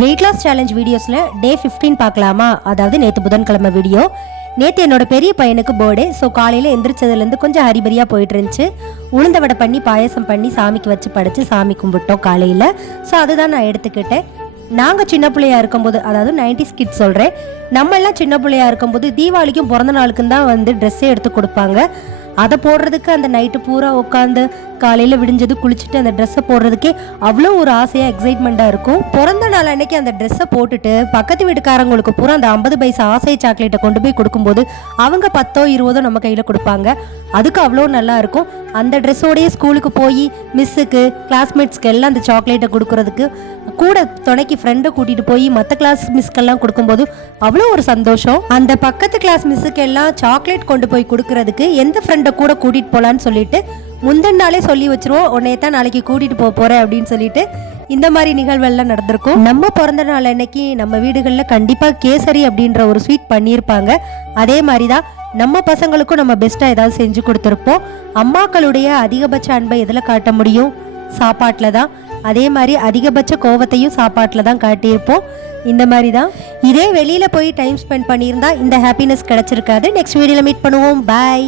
Weight loss challenge வீடியோஸில் டே 15 பார்க்கலாமா? அதாவது நேற்று புதன்கிழமை வீடியோ நேற்று என்னோட பெரிய பையனுக்கு பர்த்டே ஸோ காலையில் எந்திரிச்சதுலேருந்து கொஞ்சம் ஹரிபரியாக போயிட்டு இருந்துச்சு உளுந்த வடை பண்ணி பாயசம் பண்ணி சாமிக்கு வச்சு படைச்சு சாமி கும்பிட்டோம் காலையில். ஸோ அதுதான் நான் எடுத்துக்கிட்டேன். நாங்கள் சின்ன பிள்ளையா இருக்கும்போது அதாவது நைன்டி ஸ்கிட் சொல்கிறேன் நம்ம எல்லாம் சின்ன பிள்ளையா இருக்கும்போது தீபாவளிக்கும் பிறந்த நாளுக்கும் தான் வந்து ட்ரெஸ்ஸே எடுத்து கொடுப்பாங்க. அதை போடுறதுக்கு அந்த நைட்டு பூரா உட்காந்து காலையில் விடிஞ்சது குளிச்சுட்டு அந்த ட்ரெஸ்ஸை போடுறதுக்கே அவ்வளோ ஒரு ஆசையாக எக்ஸைட்மெண்ட்டாக இருக்கும். பிறந்த நாள் அன்னைக்கு அந்த ட்ரெஸ்ஸை போட்டுட்டு பக்கத்து வீட்டுக்காரங்களுக்கு பூரா அந்த ஐம்பது பைசா ஆசை சாக்லேட்டை கொண்டு போய் கொடுக்கும்போது அவங்க பத்தோ இருபதோ நம்ம கையில் கொடுப்பாங்க. அதுக்கு அவ்வளோ நல்லா இருக்கும். அந்த ட்ரெஸ்ஸோடையே ஸ்கூலுக்கு போய் மிஸ்ஸுக்கு கிளாஸ்மேட்ஸ்க்கு எல்லாம் அந்த சாக்லேட்டை கொடுக்கறதுக்கு கூட துணைக்கு ஃப்ரெண்டை கூட்டிகிட்டு போய் மற்ற கிளாஸ் மிஸ்க்கெல்லாம் கொடுக்கும்போது அவ்வளோ ஒரு சந்தோஷம். அந்த பக்கத்து கிளாஸ் மிஸ்ஸுக்கு எல்லாம் சாக்லேட் கொண்டு போய் கொடுக்கறதுக்கு எந்த ஃப்ரெண்டை கூட கூட்டிகிட்டு போகலான்னு சொல்லிட்டு முந்தின நாளே சொல்லி வச்சிருவோம் உன்னைய தான் நாளைக்கு கூட்டிகிட்டு போக போகிறேன் அப்படின்னு சொல்லிட்டு இந்த மாதிரி நிகழ்வெல்லாம் நடந்திருக்கும். நம்ம பிறந்த நாள் அன்னைக்கு நம்ம வீடுகளில் கண்டிப்பாக கேசரி அப்படின்ற ஒரு ஸ்வீட் பண்ணியிருப்பாங்க. அதே மாதிரி தான் நம்ம பசங்களுக்கும் நம்ம பெஸ்ட்டாக ஏதாவது செஞ்சு கொடுத்துருப்போம். அம்மாக்களுடைய அதிகபட்ச அன்பை எதில் காட்ட முடியும்? சாப்பாட்டில் தான் அதே மாதிரி அதிகபட்ச கோவத்தையும் சாப்பாட்டில் தான் காட்டியிருப்போம். இந்த மாதிரி தான் இதே வெளியில் போய் டைம் ஸ்பெண்ட் பண்ணியிருந்தா இந்த ஹாப்பினஸ் கிடச்சிருக்காது. நெக்ஸ்ட் வீடியோவில் மீட் பண்ணுவோம். பாய்